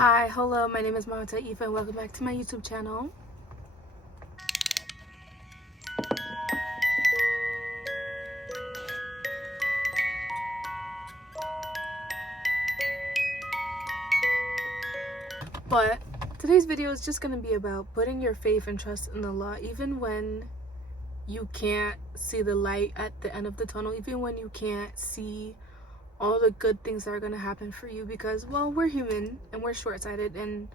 Hi, hello, my name is Mawatta Eva and welcome back to my YouTube channel. But today's video is just going to be about putting your faith and trust in Allah even when you can't see the light at the end of the tunnel, even when you can't see all the good things that are going to happen for you, because, well, we're human and we're short-sighted, and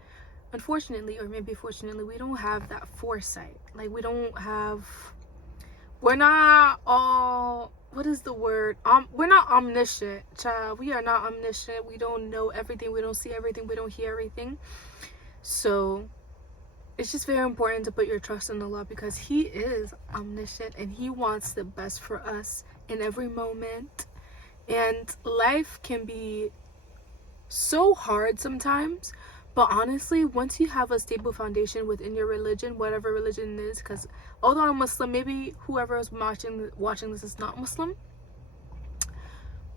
unfortunately, or maybe fortunately, we don't have that foresight. Like, we're not all, what is the word? We're not omniscient, child. We are not omniscient. We don't know everything. We don't see everything. We don't hear everything. So it's just very important to put your trust in Allah, because He is omniscient and He wants the best for us in every moment. And life can be so hard sometimes, but honestly, once you have a stable foundation within your religion, whatever religion it is, because although I'm Muslim, maybe whoever is watching this is not Muslim,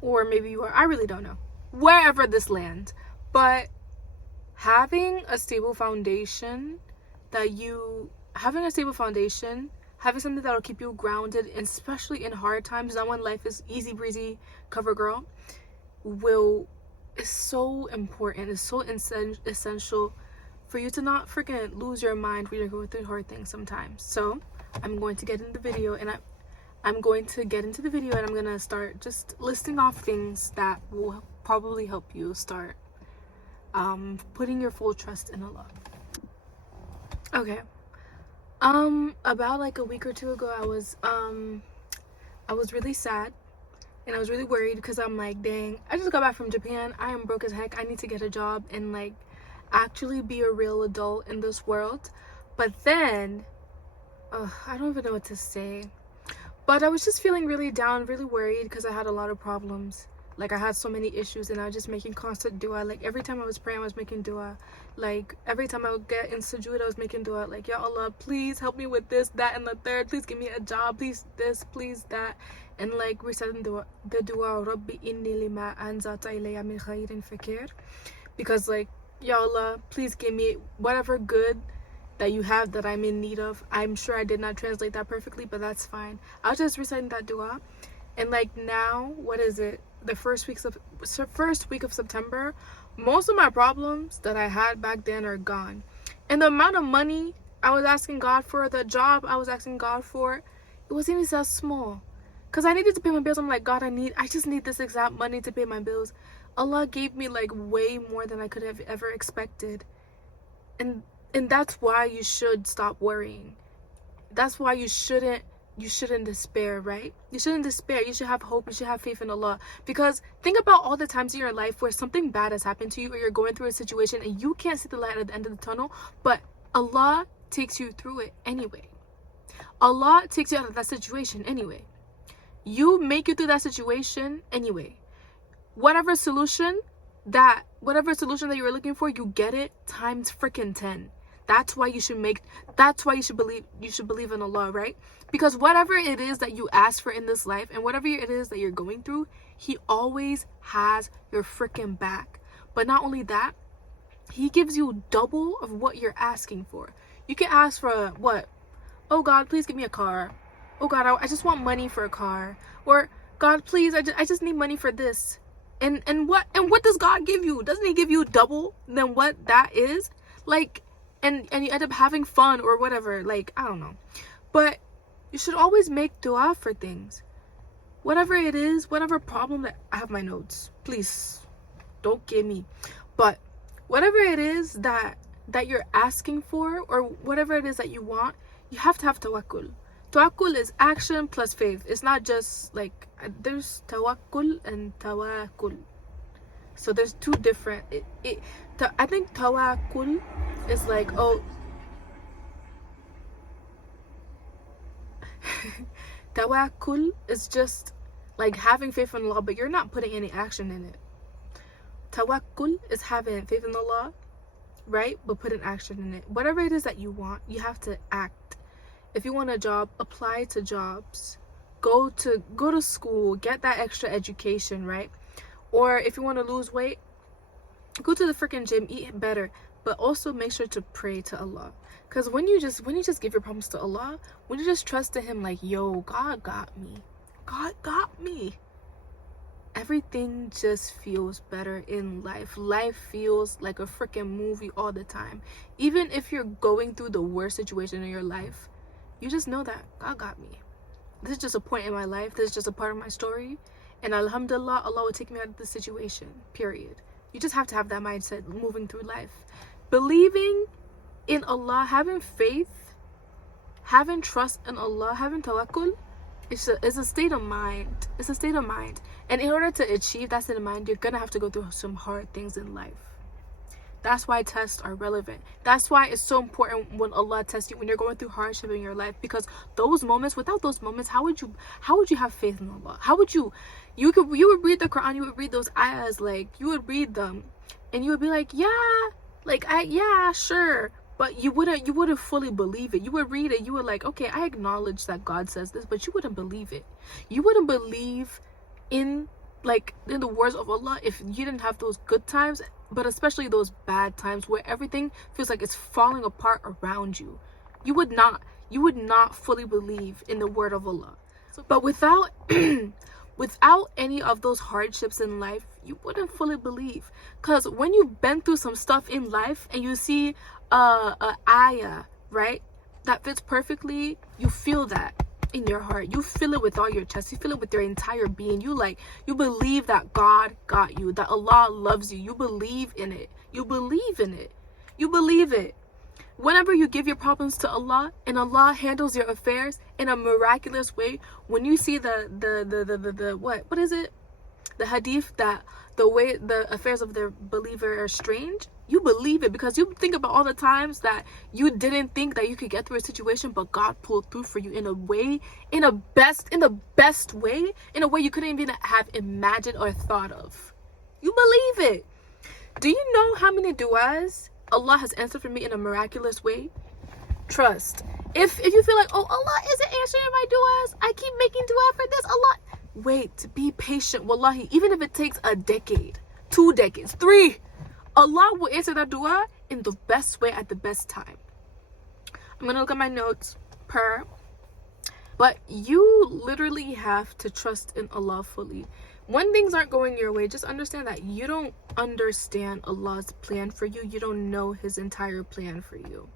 or maybe you are, I really don't know, wherever this lands. But having a stable foundation, having something that'll keep you grounded, especially in hard times, not when life is easy breezy, cover girl, is so important. It's so essential for you to not freaking lose your mind when you're going through hard things sometimes. So I'm going to get into the video, and I'm going to start just listing off things that will probably help you start putting your full trust in Allah. Okay. About like a week or two ago, I was really sad and I was really worried, because I'm like, dang, I just got back from Japan. I am broke as heck. I need to get a job and like actually be a real adult in this world. But then I don't even know what to say, but I was just feeling really down, really worried, because I had a lot of problems. Like, I had so many issues, and I was just making constant dua. Like, every time I was praying, I was making dua. Like, every time I would get in sujood, I was making dua. Like, Ya Allah, please help me with this, that, and the third. Please give me a job. Please this, please that. And, like, reciting the dua, Rabbi inni lima anzata ilayya min khairin fakir. Because, like, Ya Allah, please give me whatever good that you have that I'm in need of. I'm sure I did not translate that perfectly, but that's fine. I was just reciting that dua. And, like, now, what is it? The first week of September, most of my problems that I had back then are gone. And the amount of money I was asking God for, the job I was asking God for, it wasn't even that small. Because I needed to pay my bills. I'm like, God, I just need this exact money to pay my bills. Allah gave me like way more than I could have ever expected. And that's why you should stop worrying. That's why you shouldn't despair, right? You shouldn't despair. You should have hope. You should have faith in Allah. Because think about all the times in your life where something bad has happened to you, or you're going through a situation and you can't see the light at the end of the tunnel, but Allah takes you through it anyway. Allah takes you out of that situation anyway. You make it through that situation anyway. Whatever solution that you were looking for, you get it times freaking 10. That's why you should believe in Allah, right? Because whatever it is that you ask for in this life, and whatever it is that you're going through, He always has your freaking back. But not only that, He gives you double of what you're asking for. You can ask for what? Oh God, please give me a car. Oh God, I just want money for a car. Or God, please, I just need money for this. And what does God give you? Doesn't He give you double than what that is? Like, and you end up having fun or whatever. Like, I don't know. But you should always make dua for things. Whatever it is, whatever problem that I have my notes. Please don't give me. But whatever it is that you're asking for, or whatever it is that you want, you have to have tawakkul. Tawakkul is action plus faith. It's not just like, there's tawakkul and tawakkul. So there's two different, I think tawakkul is like, tawakkul is just like having faith in Allah, but you're not putting any action in it. Tawakkul is having faith in Allah, right? But putting action in it. Whatever it is that you want, you have to act. If you want a job, apply to jobs. Go to school, get that extra education, right? Or if you want to lose weight, Go to the freaking gym, eat better, but also make sure to pray to Allah. Because when you just give your problems to Allah, when you just trust in Him, like, yo, God got me, God got me, everything just feels better in life. Life feels like a freaking movie all the time. Even if you're going through the worst situation in your life, you just know that God got me. This is just a point in my life. This is just a part of my story. And alhamdulillah, Allah will take me out of this situation, period. You just have to have that mindset moving through life. Believing in Allah, having faith, having trust in Allah, having tawakkul, it's a state of mind. It's a state of mind. And in order to achieve that state of mind, you're going to have to go through some hard things in life. That's why tests are relevant. That's why it's so important when Allah tests you, when you're going through hardship in your life. Because those moments, without those moments, how would you have faith in Allah? How would you would read the Quran, you would read those ayahs, like, you would read them, and you would be like, yeah, sure. But you wouldn't fully believe it. You would read it, you would like, okay, I acknowledge that God says this, but you wouldn't believe it. You wouldn't believe in the words of Allah if you didn't have those good times, but especially those bad times where everything feels like it's falling apart around you. You would not fully believe in the word of Allah. But without without any of those hardships in life, you wouldn't fully believe. Because when you've been through some stuff in life and you see a ayah, right, that fits perfectly, you feel that in your heart. You feel it with all your chest. You feel it with your entire being. You believe that God got you, that Allah loves you. You believe in it. You believe in it. You believe it. Whenever you give your problems to Allah and Allah handles your affairs in a miraculous way, when you see what is it? The hadith that the way the affairs of the believer are strange, you believe it because you think about all the times that you didn't think that you could get through a situation, but God pulled through for you in the best way, in a way you couldn't even have imagined or thought of. You believe it. Do you know how many du'as Allah has answered for me in a miraculous way? Trust. If you feel like, oh, Allah isn't answering my du'as, I keep making du'a for this, Allah. Wait, be patient. Wallahi, even if it takes a decade, 2 decades, 3, Allah will answer that du'a in the best way at the best time. I'm gonna look at my notes but you literally have to trust in Allah fully. When things aren't going your way, just understand that you don't understand Allah's plan for you. You don't know His entire plan for you.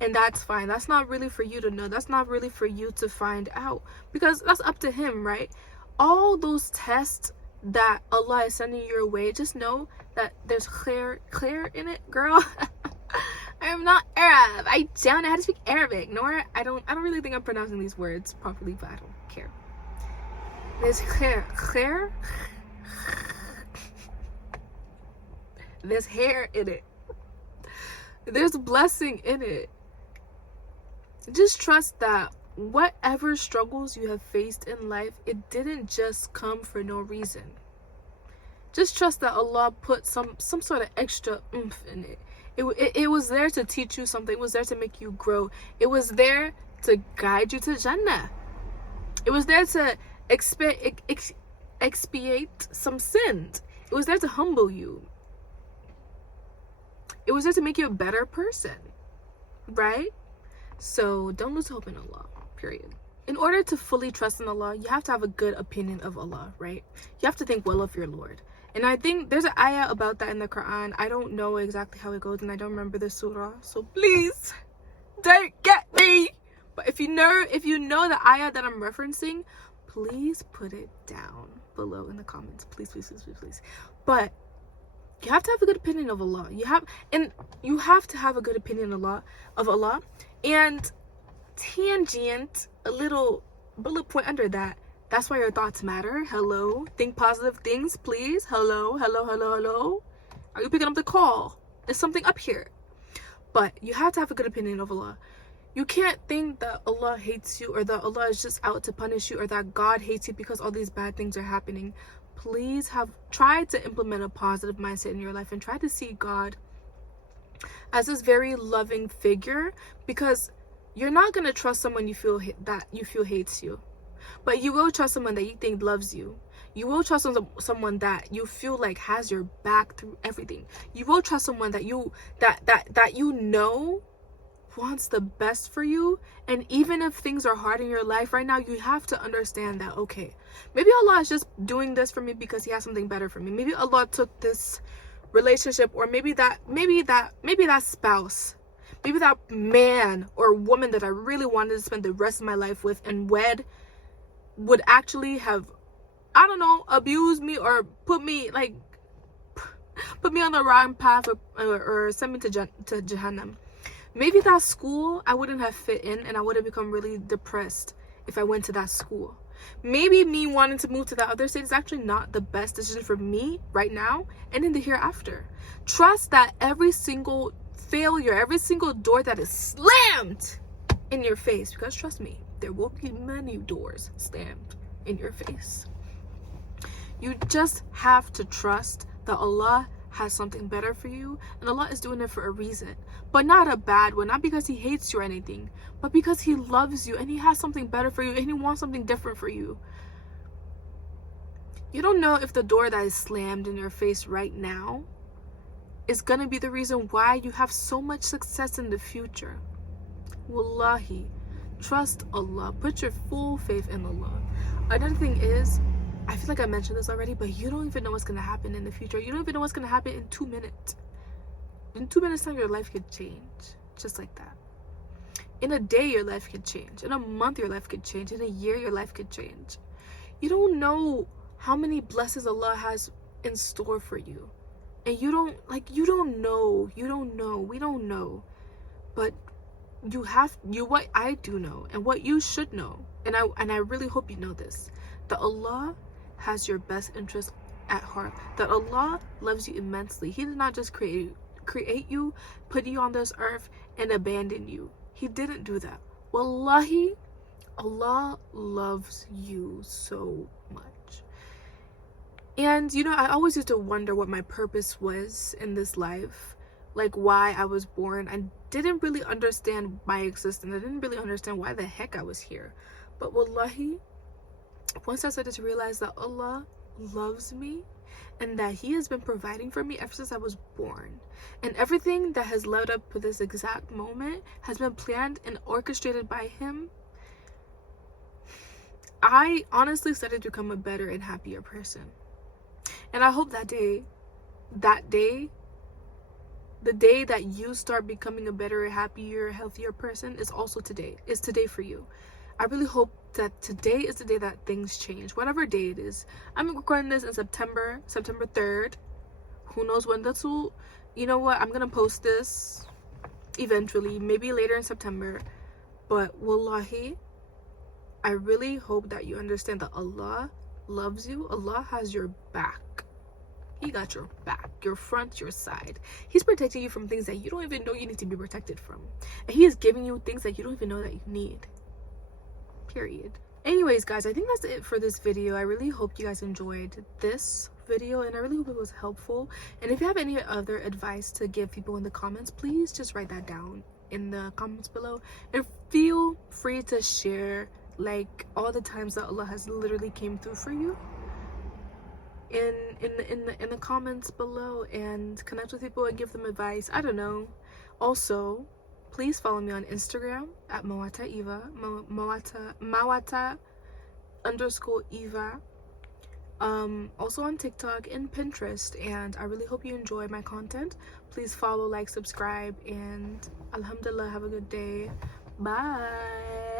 And that's fine. That's not really for you to know. That's not really for you to find out, because that's up to Him, right? All those tests that Allah is sending your way, just know that there's clear in it, girl. I am not Arab. I don't know how to speak Arabic. Nor I don't really think I'm pronouncing these words properly, but I don't care. There's clear. There's hair in it. There's blessing in it. Just trust that whatever struggles you have faced in life, it didn't just come for no reason. Just trust that Allah put some sort of extra oomph in it. It was there to teach you something. It was there to make you grow. It was there to guide you to Jannah. It was there to expiate some sins. It was there to humble you. It was there to make you a better person, right? So don't lose hope in Allah, period. In order to fully trust in Allah, you have to have a good opinion of Allah, right? You have to think well of your Lord. And I think there's an ayah about that in the Quran. I don't know exactly how it goes, and I don't remember the surah. So please, don't get me. But if you know the ayah that I'm referencing, please put it down below in the comments. Please, please, please, please, please. But you have to have a good opinion of Allah. You have to have a good opinion of Allah. And tangent, a little bullet point under that. That's why your thoughts matter. Hello. Think positive things, please. Hello, hello, hello, hello. Are you picking up the call? There's something up here. But you have to have a good opinion of Allah. You can't think that Allah hates you, or that Allah is just out to punish you, or that God hates you because all these bad things are happening. Please try to implement a positive mindset in your life and try to see God as this very loving figure, because you're not going to trust someone you feel hates you. But you will trust someone that you think loves you. You will trust someone that you feel like has your back through everything. You will trust someone that you know wants the best for you. And even if things are hard in your life right now, you have to understand that, okay, maybe Allah is just doing this for me because he has something better for me. Maybe Allah took this relationship, or maybe that spouse, maybe that man or woman that I really wanted to spend the rest of my life with and wed would actually have, I don't know, abused me or put me on the wrong path, or send me to Jahannam. Maybe that school I wouldn't have fit in, and I would have become really depressed if I went to that school. Maybe me wanting to move to that other state is actually not the best decision for me right now and in the hereafter. Trust that every single failure, every single door that is slammed in your face, because trust me, there will be many doors slammed in your face. You just have to trust that Allah has something better for you, and Allah is doing it for a reason, but not a bad one, not because he hates you or anything, but because he loves you and he has something better for you and he wants something different for you. You don't know if the door that is slammed in your face right now is gonna be the reason why you have so much success in the future. Wallahi, trust Allah, put your full faith in Allah. Another thing is, I feel like I mentioned this already, but you don't even know what's going to happen in the future. You don't even know what's going to happen in 2 minutes. In 2 minutes time, your life could change. Just like that. In a day, your life could change. In a month, your life could change. In a year, your life could change. You don't know how many blessings Allah has in store for you. And you don't know. We don't know. But what I do know, and what you should know, and I really hope you know this, that Allah has your best interest at heart, that Allah loves you immensely. He did not just create you, put you on this earth, and abandon you. He didn't do that. Wallahi, Allah loves you so much. And I always used to wonder what my purpose was in this life, like why I was born. I didn't really understand my existence. I didn't really understand why the heck I was here. But wallahi, once I started to realize that Allah loves me and that he has been providing for me ever since I was born, and everything that has led up to this exact moment has been planned and orchestrated by him, I honestly started to become a better and happier person. And I hope the day that you start becoming a better, happier, healthier person is today for you. I really hope that today is the day that things change, whatever day it is. I'm recording this in September 3rd. Who knows when that's all. You know what? I'm gonna post this eventually, maybe later in September. But wallahi, I really hope that you understand that Allah loves you. Allah has your back. He got your back, your front, your side. He's protecting you from things that you don't even know you need to be protected from. And he is giving you things that you don't even know that you need. Period. Anyways, guys, I think that's it for this video. I really hope you guys enjoyed this video, and I really hope it was helpful. And if you have any other advice to give people in the comments, please just write that down in the comments below, and feel free to share like all the times that Allah has literally came through for you in the comments below, and connect with people and give them advice. I don't know. Also, please follow me on Instagram at Mawatta Eva, Mawatta _Eva. Also on TikTok and Pinterest. And I really hope you enjoy my content. Please follow, like, subscribe, and alhamdulillah, have a good day. Bye.